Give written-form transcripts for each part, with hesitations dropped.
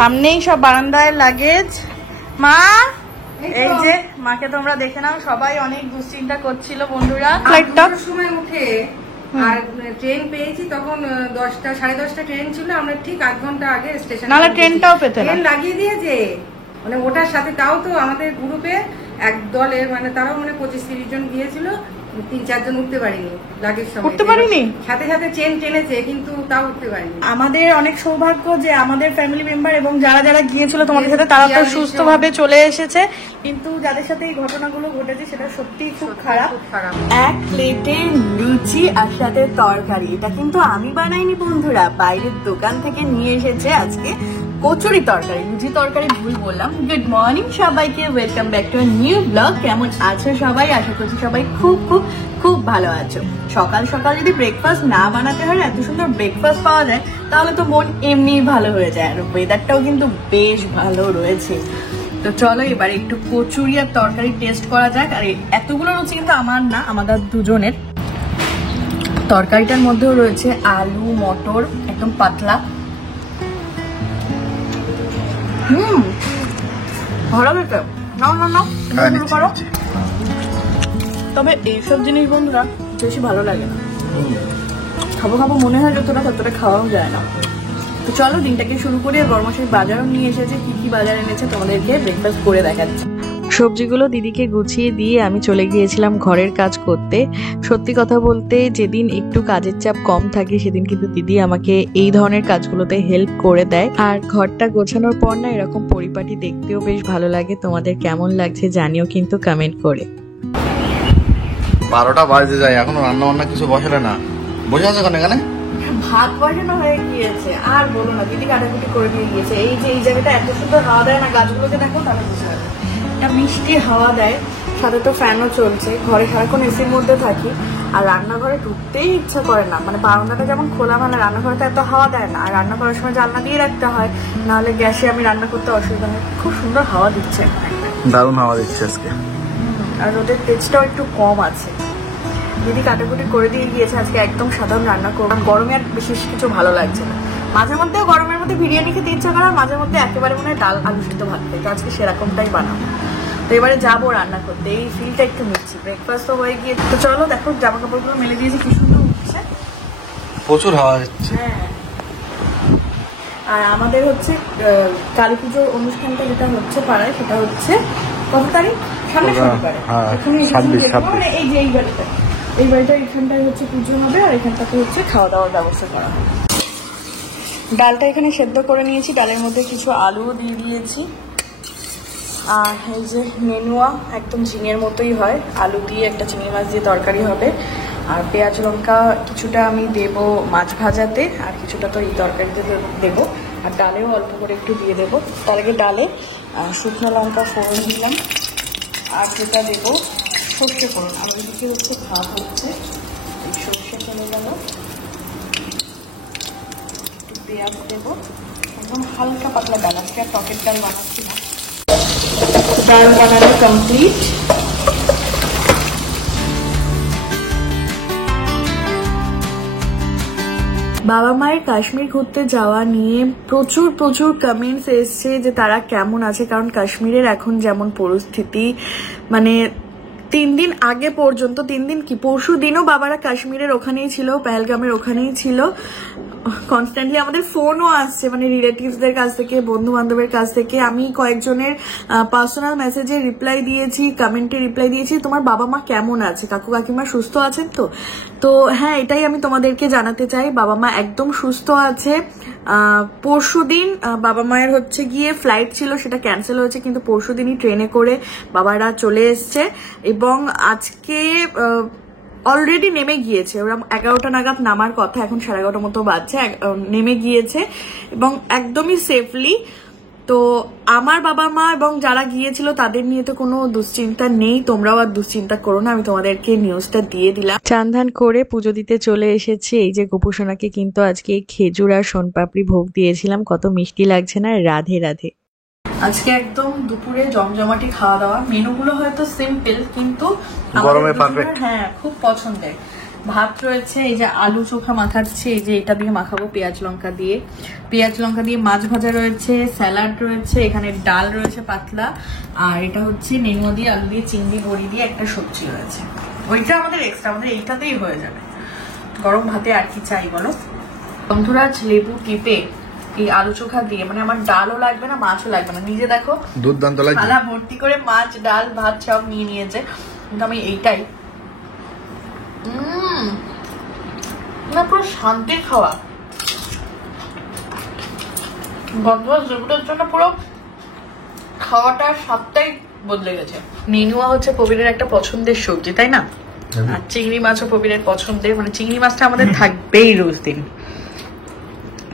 সামনেই সব বারান্দায় লাগেজ। মা এই যে মাকে তোমরা দেখে নাও, সবাই অনেক দুশ্চিন্তা করছিল বন্ধুরা। সময় উঠে আর ট্রেন পেয়েছি তখন 10টা 10:30 ট্রেন ছিল, আমরা ঠিক 8 ঘন্টা আগে স্টেশন। নাহলে ট্রেনটাও পেতে না, ট্রেন লাগিয়ে দিয়েছে মানে ওটার সাথে। তাও তো আমাদের গ্রুপে এক দলের মানে তারাও মানে 25-30 জন গিয়েছিল, 3-4 জন উঠতে পারিনি, লাগেজ সময় উঠতে পারিনি, সাথে সাথে ট্রেন টেনেছে কিন্তু তাও উঠতে পারিনি। আমাদের অনেক সৌভাগ্য যে আমাদের ফ্যামিলি মেম্বার এবং যারা যারা গিয়েছিল তোমাদের সাথে তারা তো সুস্থভাবে চলে এসেছে, কিন্তু যাদের সাথে এই ঘটনাগুলো ঘটেছে সেটা সত্যিই খুব খারাপ। এক প্লেটে লুচি আর সাথে তরকারি, এটা কিন্তু আমি বানাইনি বন্ধুরা, বাইরের দোকান থেকে নিয়ে এসেছে আজকে কচুরি তরকারি, লুচি তরকারি ভুল বললাম। গুড মর্নিং সবাইকে, welcome back to new blog. কেমন আছো সবাই? আশা করছি সবাই খুব খুব খুব ভালো আছো। সকাল সকাল যদি ব্রেকফাস্ট না বানাতে হয়, এত সুন্দর ব্রেকফাস্ট পাওয়া যায়, তাহলে তো মন এমনি ভালো হয়ে যায়। আর ওয়েদারটাও কিন্তু বেশ ভালো রয়েছে। তো চলো এবার একটু কচুরি আর তরকারি টেস্ট করা যাক। আর এতগুলো লুচি কিন্তু আমার না, আমাদের দুজনের। তরকারিটার মধ্যেও রয়েছে আলু মটর, একদম পাতলা। ভালো লাগে। নাও নাও নাও, শুরু করো। তবে এইসব জিনিস বন্ধুরা বেশি ভালো লাগে না, খাবো খাবো মনে হয় যতটা ততটা খাওয়াও যায় না। তো চলো দিনটাকে শুরু করি। আর বড়মাসের বাজারও নিয়ে এসেছে, কি কি বাজার এনেছে তোমাদেরকে ব্রেকফাস্ট করে দেখাচ্ছি। সবজিগুলো দিদিকে গুছিয়ে দিয়ে আমি চলে গিয়েছিলাম ঘরের কাজ করতে। সত্যি কথা বলতে যেদিন একটু কাজের চাপ কম থাকে সেদিন কিন্তু দিদি আমাকে এই ধরনের কাজগুলোতে হেল্প করে দেয়। আর ঘরটা গোছানোর পর না এরকম পরিপাটি দেখতেও বেশ ভালো লাগে। তোমাদের কেমন লাগছে জানিও কিন্তু কমেন্ট করে। 12টা বাজে যায়, এখনো রান্না বান্না কিছু বসালে না, বসে আছে এখানে? ভাত বসানো হয়ে গিয়েছে, আর বলো না, দিদি কাটাকুটি করে দিয়ে গিয়েছে। এই যে এই জায়গাটা এত সুন্দর হাওয়া দেয় না, গাছগুলোকে দেখো তাহলে বুঝতে পারবে। একটা মিষ্টি হাওয়া দেয়, সাথে তো ফ্যানও চলছে। ঘরে সারাক্ষণ এসির মধ্যে থাকি, আর রান্নাঘরে ঢুকতেই ইচ্ছা করে না। মানে বারান্দাটা যেমন খোলা, মানে রান্নাঘরে তো এত হাওয়া দেয় না। আর রান্না করার সময় জানলা দিয়ে রাখতে হয়, নাহলে গ্যাসে আমি রান্না করতে অসুবিধা হয়। খুব সুন্দর হাওয়া দিচ্ছে, দারুণ হাওয়া দিচ্ছে আজকে। আর রোদের তেজটাও একটু কম আছে। দিদি কাটাকুটি করে দিয়ে গিয়েছে। আজকে একদম সাধারণ রান্না করবো, গরমে আর বিশেষ কিছু ভালো লাগছে না। মাঝে মধ্যেও গরমের মধ্যে বিরিয়ানি খেতে ইচ্ছা করে, আর মাঝে মধ্যে একেবারে মনে হয় ডাল আলু সিদ্ধ ভাত খেতে। আজকে সেরকমটাই বানাবো। তো এবারে যাবো রান্না করতে, এই ফিলটা একটু নিচ্ছি। ব্রেকফাস্ট তো হয়ে গিয়ে, তো চলো দেখো জামা কাপড়গুলো মেলে দিয়েছি, কি সুন্দর উঠছে, প্রচুর হাওয়া দিচ্ছে। হ্যাঁ। আর আমাদের হচ্ছে কালী পুজোর অনুষ্ঠানটা যেটা হচ্ছে পাড়ায়, সেটা হচ্ছে কত তারিখ? সামনে শনিবারে। মানে এই যে এই বাড়িটা, এই বাড়িটা এখানটায় হচ্ছে পুজো হবে, আর এখানটাতে হচ্ছে খাওয়া দাওয়ার ব্যবস্থা করা হবে। ডালটা এখানে সেদ্ধ করে নিয়েছি, ডালের মধ্যে কিছু আলুও দিয়ে দিয়েছি। আর এই যে নেনুয়া একদম ঝিঙের মতোই হয়, আলু দিয়ে একটা চিংড়ি মাছ দিয়ে তরকারি হবে। আর পেঁয়াজ লঙ্কা কিছুটা আমি দেব মাছ ভাজাতে, আর কিছুটা তো এই তরকারিতে দেবো। আর ডালেও অল্প করে একটু দিয়ে দেবো। তার আগে ডালে শুকনো লঙ্কা ফোড়ন দিলাম, আর যেটা দেবো সর্ষে ফোড়ন। আমাদের দিকে হচ্ছে ভাত হচ্ছে, এই সর্ষে চলে গেল, একটু পেঁয়াজ দেবো। একদম হালকা পাতলা ডাল, আজকে আর টকের ডাল বানাচ্ছি না। ডাল বানানো কমপ্লিট। বাবা মায়ের কাশ্মীর ঘুরতে যাওয়া নিয়ে প্রচুর প্রচুর কমেন্টস এসছে যে তারা কেমন আছে। কারণ কাশ্মীরের এখন যেমন পরিস্থিতি, মানে 3 দিন আগে পর্যন্ত, 3 দিন কি পরশু দিনও বাবারা কাশ্মীরের ওখানেই ছিল, পেহেলগামের ওখানেই ছিল। কনস্ট্যান্টলি আমাদের ফোনও আসছে, মানে রিলেটিভসদের কাছ থেকে, বন্ধু বান্ধবের কাছ থেকে। আমি কয়েকজনের পার্সোনাল মেসেজে রিপ্লাই দিয়েছি, কমেন্টে রিপ্লাই দিয়েছি, তোমার বাবা মা কেমন আছে, কাকু কাকিমা সুস্থ আছেন তো? তো হ্যাঁ, এটাই আমি তোমাদেরকে জানাতে চাই, বাবা মা একদম সুস্থ আছে। পরশুদিন বাবা মায়ের হচ্ছে গিয়ে ফ্লাইট ছিল, সেটা ক্যান্সেল হয়েছে, কিন্তু পরশুদিনই ট্রেনে করে বাবারা চলে এসছে। এবং আজকে অলরেডি নেমে গিয়েছে, ওরা 11টা নাগাদ নামার কথা, এখন 11:30 মতো বাজছে, নেমে গিয়েছে এবং একদমই সেফলি। তো আমার বাবা মা এবং যারা গিয়েছিল তাদের নিয়ে তো কোনো দুশ্চিন্তা নেই, তোমরাও আর দুশ্চিন্তা করো না, আমি তোমাদেরকে নিউজটা দিয়ে দিলাম। চান্ধান করে পুজো দিতে চলে এসেছি। এই যে গোপুসোনাকে কিন্তু আজকে খেজুর আর সোনপাপড়ি ভোগ দিয়েছিলাম, কত মিষ্টি লাগছে না? রাধে রাধে। আজকে একদম দুপুরে জমজমাটি খাওয়া দাওয়া। মেনুগুলো হয়তো সিম্পল, কিন্তু গরমে পারফেক্ট। হ্যাঁ, খুব পছন্দের। ভাত রয়েছে, এই যে আলু চোখা মাখাচ্ছি, এই যে এটা দিয়ে মাখাবো পেঁয়াজ লঙ্কা দিয়ে, মাছ ভাজা রয়েছে, স্যালাড রয়েছে, এখানে ডাল রয়েছে পাতলা, আর এটা হচ্ছে নেনুয়া দিয়ে আলু দিয়ে চিংড়ি বড়ি দিয়ে একটা সবজি রয়েছে। ওইটা আমাদের এক্সট্রা, আমাদের এইটাতেই হয়ে যাবে। গরম ভাতে আর কি চাই বলো বন্ধুরা। লেবু টিপে এই আলু চোখা দিয়ে, মানে আমার ডালও লাগবে না মাছও লাগবে না, নিজে দেখো দুর্দান্ত লাগছে, থালা ভর্তি করে মাছ ডাল ভাত সব নিয়ে নিয়েছে, কিন্তু আমি এইটাই না, পুরো শান্তির খাওয়া। গন্ধরাজ লেবুটার জন্য পুরো খাওয়াটার স্বাদটাই বদলে গেছে। নেনুয়া হচ্ছে প্রবীরের একটা পছন্দের সবজি, তাই না? আর চিংড়ি মাছও প্রবীরের পছন্দের, মানে চিংড়ি মাছটা আমাদের থাকবেই রোজ দিন।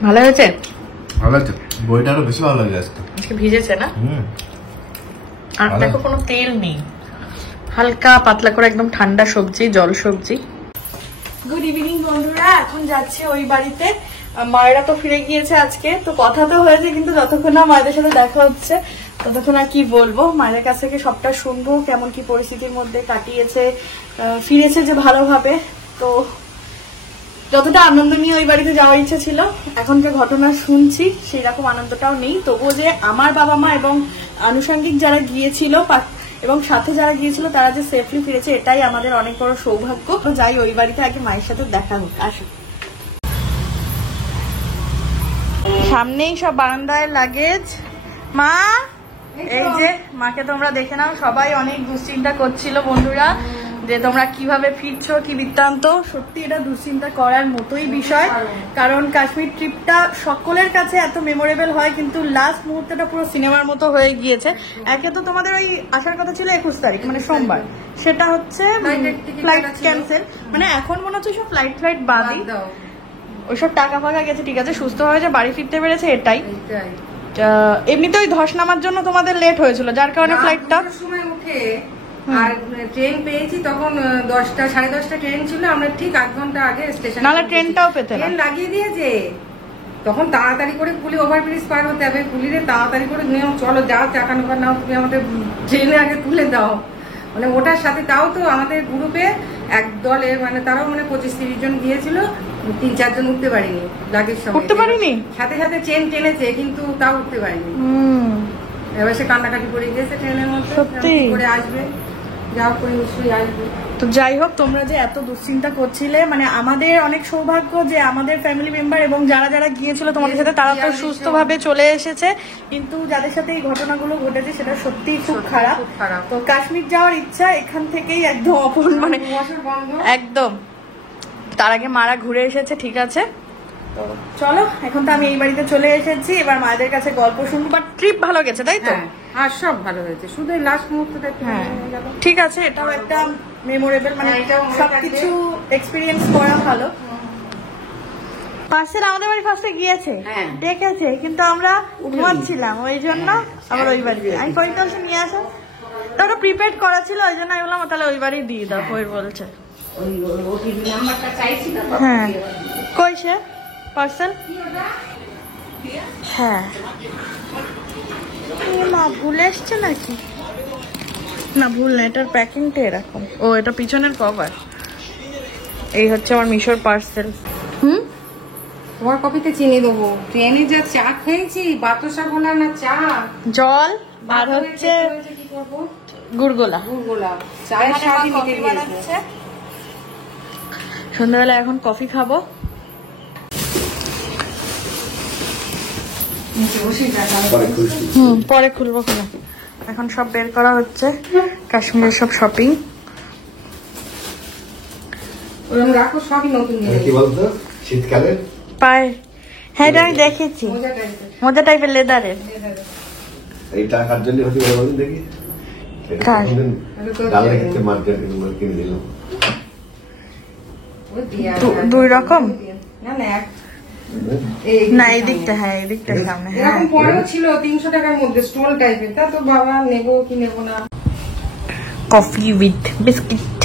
ভালো হয়েছে? ভালো লাগছে, বইটা আরো বেশি ভালো লাগে আজকে। আজকে ভিজেছে না? আর দেখো কোনো তেল নেই, হালকা পাতলা করে একদম ঠান্ডা সবজি, জল সবজি। গুড ইভিনিং বন্ধুরা, এখন যাচ্ছি ওই বাড়িতে। মায়েরা তো ফিরে গিয়েছে আজকে, তো কথা তো হয়েছে, কিন্তু যতক্ষণ না মায়েদের সাথে দেখা হচ্ছে ততক্ষণ আর কি বলবো। মায়ের কাছ থেকে সবটা শুনবো, কেমন কি পরিস্থিতির মধ্যে কাটিয়েছে, ফিরেছে যে ভালোভাবে। তো যতটা আনন্দ নিয়ে ওই বাড়িতে যাওয়ার ইচ্ছা ছিল, এখন যে ঘটনা শুনছি সেই রকম আনন্দটাও নেই। তবুও যে আমার বাবা মা এবং আনুষঙ্গিক যারা গিয়েছিল এবং সাথে যারা গিয়েছিল তারা যে সেফলি ফিরেছে, এটাই আমাদের অনেক বড় সৌভাগ্য। তো যাই ওই বাড়িতে আগে মায়ের সাথে দেখা হোক। আসো, সামনেই সব বারান্দায় লাগেজ। মা, এই যে মাকে তোমরা দেখে নাও। সবাই অনেক দুশ্চিন্তা করছিল বন্ধুরা যে তোমরা কিভাবে ফিরছো, কি বৃত্তান্ত। সত্যি এটা দুশ্চিন্তা করার মতোই বিষয়, কারণ কাশ্মীর ট্রিপটা সকলের কাছে এত মেমোরেবল হয়, কিন্তু লাস্ট মুহূর্তটা পুরো সিনেমার মতো হয়ে গিয়েছে। একে তো তোমাদের ওই আসার কথা ছিল 21 তারিখ, মানে সোমবার, সেটা হচ্ছে ফ্লাইট ক্যান্সেল। মানে এখন মনে হচ্ছে সব ফ্লাইট বাদই, ওইসব টাকা ফাঁকা গেছে। ঠিক আছে, সুস্থ হয়েছে, বাড়ি ফিরতে পেরেছে, এটাই। এমনিতে ওই ধস নামার জন্য তোমাদের লেট হয়েছিল, যার কারণে ফ্লাইটটা সময় উঠে আর ট্রেন পেয়েছি তখন 10টা 10:30 ট্রেন ছিল, আমরা ঠিক 8 ঘন্টা আগে স্টেশন। নাহলে ট্রেনটাও পেতে না, ট্রেন লাগিয়ে দিয়েছে। তখন তাড়াতাড়ি করে কুলি ওভারব্রিজ পার হতে হবে, কুলিরে তাড়াতাড়ি করে নিয়ে চলো, যাও চাকা নৌকা নাও, তুমি আমাদের ট্রেনে আগে তুলে দাও। মানে ওটার সাথে তাও তো আমাদের গ্রুপে এক দলে, মানে তারাও মানে 25-30 জন গিয়েছিল, 3-4 জন উঠতে পারিনি, লাগেজ সঙ্গে উঠতে পারিনি, সাথে সাথে ট্রেন টেনেছে কিন্তু তাও উঠতে পারিনি। এবার সে কান্নাকাটি করে গিয়েছে ট্রেনের মধ্যে, সত্যি করে আসবে, যাও করে নিশ্চয়ই আসবে। তো যাই হোক, তোমরা যে এত দুশ্চিন্তা করছিলে, মানে আমাদের অনেক সৌভাগ্য যে আমাদের ফ্যামিলি মেম্বার এবং যারা যারা গিয়েছিল তোমাদের সাথে তারা তো সুস্থভাবে চলে এসেছে, কিন্তু যাদের সাথে এই ঘটনাগুলো ঘটেছে সেটা সত্যিই খুব খারাপ। তো কাশ্মীর যাওয়ার ইচ্ছা এখান থেকেই একদম অপূর্ণ, মানে একদম। তার আগে মারা ঘুরে এসেছে, ঠিক আছে। তো চলো, এখন তো আমি এই বাড়িতে চলে এসেছি, এবার মায়েদের কাছে গল্প শুনবো। বাট ট্রিপ ভালো গেছে, তাই তো? আর সব ভালো হয়েছে, শুধু লাস্ট মুহূর্তটা। হ্যাঁ ঠিক আছে, এটাও একটা মেমোরেবল, মানে সবকিছু এক্সপিরিয়েন্স করা ভালো। পার্সেল আমাদের বাড়ি ফার্স্টে গিয়েছে, ডেকেছে, কিন্তু আমরা ঘুমাচ্ছিলাম, ওই জন্য আবার ওই বাড়িতে আমি কয়েকটা নিয়ে আসো। ওটা প্রিপেড করা ছিল, ওই জন্য আমি বললাম তাহলে ওই বাড়ি দিয়ে দাও। কই বলছে হ্যাঁ, কই সে পার্সেল? হ্যাঁ না, ভুল এসছে নাকি? না ভুল না, এটার প্যাকিংটা এরকম। ও, এটা পিছনের কভার। এই হচ্ছে আমার মিশোর পার্সেল। তোমার কপিতে চিনি দেবো। ট্রেনে যা চা খেয়েছি, বাতাসা গোলা না চা, জল আর হচ্ছে গুড়গোলা। চায়ের সাথে মিটে গিয়েছে। সন্ধ্যাবেলা এখন কফি খাবো। পরে খুলবো কিনা, এখন সব বের করা হচ্ছে, কাশ্মীরের সব শপিং। রাখো সবই নতুন। কি বলতো শীতকালে পায়ে, হ্যাঁ এটা আমি দেখেছি, মোজা টাইপের লেদারের। এই টাকার জন্য হতে পারে বলুন দেখি, দুই রকম না, এই দিকটা, হ্যাঁ এই দিকটা সামনে। এরকম পরেও ছিল 300 টাকার মধ্যে, স্টোল টাইপের। তা তো বাবা নেবো কি নেবো না। Coffee with biscuit.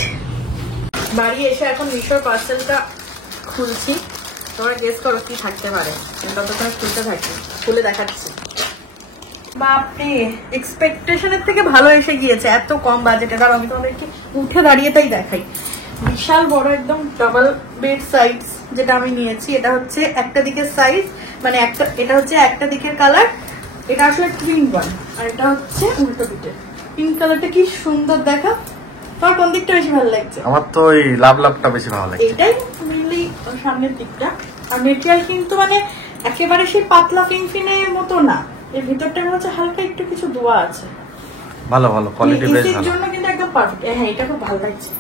বাড়ি এসে এখন মিশোর পার্সেলটা খুলছি, তোমরা গেস করো কি থাকতে পারে। ততক্ষণ খুলতে থাকি, খুলে দেখাচ্ছি। বাপরে, এক্সপেকটেশনের থেকে ভালো এসে গিয়েছে, এত কম বাজেটে। কারণ আমি তোমাদেরকে উঠে দাঁড়িয়ে তাই দেখাই। বিশাল বড় একদম ডাবল বেড সাইজ যেটা আমি নিয়েছি, এটা হচ্ছে একটা দিকের সাইজ, মানে এটা হচ্ছে একটা দিকের কালার, এটা আসলে টুইন ওয়ান, আর এটা হচ্ছে উল্টো দিকে। পিঙ্ক কালারটা কি সুন্দর দেখা। তোমার কোন দিকটা বেশি ভালো লাগছে? আমার তো ওই লাভটা বেশি ভালো লাগে। এইটাই মেইনলি সামনের দিকটা। আর মেটেরিয়াল কিন্তু মানে একেবারে সেই পাতলা ফিনফিনের মতো না, এর ভিতরটা হচ্ছে হালকা একটু কিছু দোয়া আছে। ভালো কোয়ালিটি বেশ এর ভালো। জন্য কিন্তু একদম পারফেক্ট। হ্যাঁ, এটা খুব ভালো লাগছে,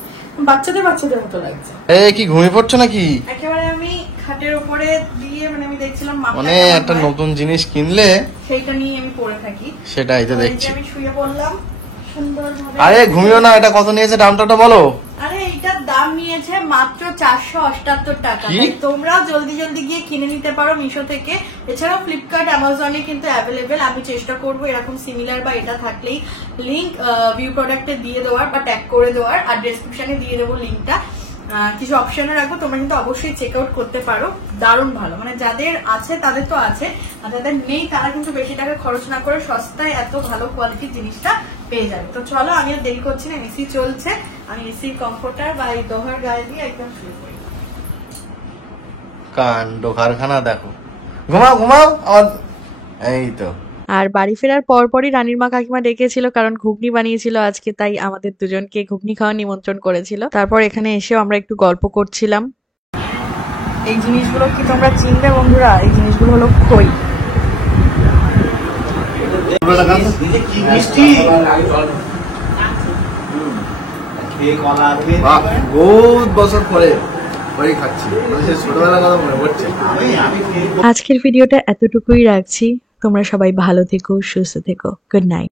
বাচ্চাদের মতো লাগছে। কি ঘুমিয়ে পড়ছো নাকি? একেবারে আমি খাটের উপরে দিয়ে মানে আমি দেখছিলাম মানে একটা নতুন জিনিস কিনলে সেইটা নিয়ে আমি পরে থাকি, সেটাই তো দেখছি। আমি শুয়ে পড়লাম সুন্দরভাবে। আরে ঘুমিও না, এটা কত নিয়েছে দামটা বলো। আরে এটার দাম নিয়েছে মাত্র 478 টাকা। তাই তোমরাও জলদি গিয়ে কিনে নিতে পারো মিশো থেকে। এছাড়াও ফ্লিপকার্ট, অ্যামাজনে কিন্তু অ্যাভেলেবেল। আমি চেষ্টা করবো এরকম সিমিলার বা এটা থাকলেই লিঙ্ক ভিউ প্রোডাক্টে দিয়ে দেওয়ার বা ট্যাগ করে দেওয়ার, আর ডেসক্রিপশনে দিয়ে দেবো লিঙ্কটা। কিছু অপশনে রাখবো, তোমরা কিন্তু অবশ্যই চেক আউট করতে পারো। দারুণ ভালো, মানে যাদের আছে তাদের তো আছে, আর যাদের নেই তারা কিন্তু বেশি টাকা খরচ না করে সস্তায় এত ভালো কোয়ালিটির জিনিসটা পেয়ে যাবে। তো চলো, আমি আর দেরি করছি না, এসি চলছে, আমি এসির কমফোর্টার বা এই দোহার গায়ে দিয়ে একদম শুয়ে পড়ি। কাণ্ড কারখানা দেখো। ঘুমাও আর এই তো। আর বাড়ি ফেরার পরপরই রানীর মা কাকিমা ডেকেছিল, কারণ ঘুগনি বানিয়েছিল আজকে, তাই আমাদের দুজনকে ঘুগনি খাওয়ার নিমন্ত্রণ করেছিল। তারপর এখানে এসেও আমরা একটু গল্প করছিলাম। এই জিনিসগুলো কি তোমরা চিনবে বন্ধুরা? এই জিনিসগুলো হলো খই। বহুত বছর পরে খাচ্ছি, ছোটবেলার কথা মনে পড়ছে। আজকের ভিডিওটা এতটুকুই রাখছি। তোমরা সবাই ভালো থেকো, সুস্থ থেকো। Good night.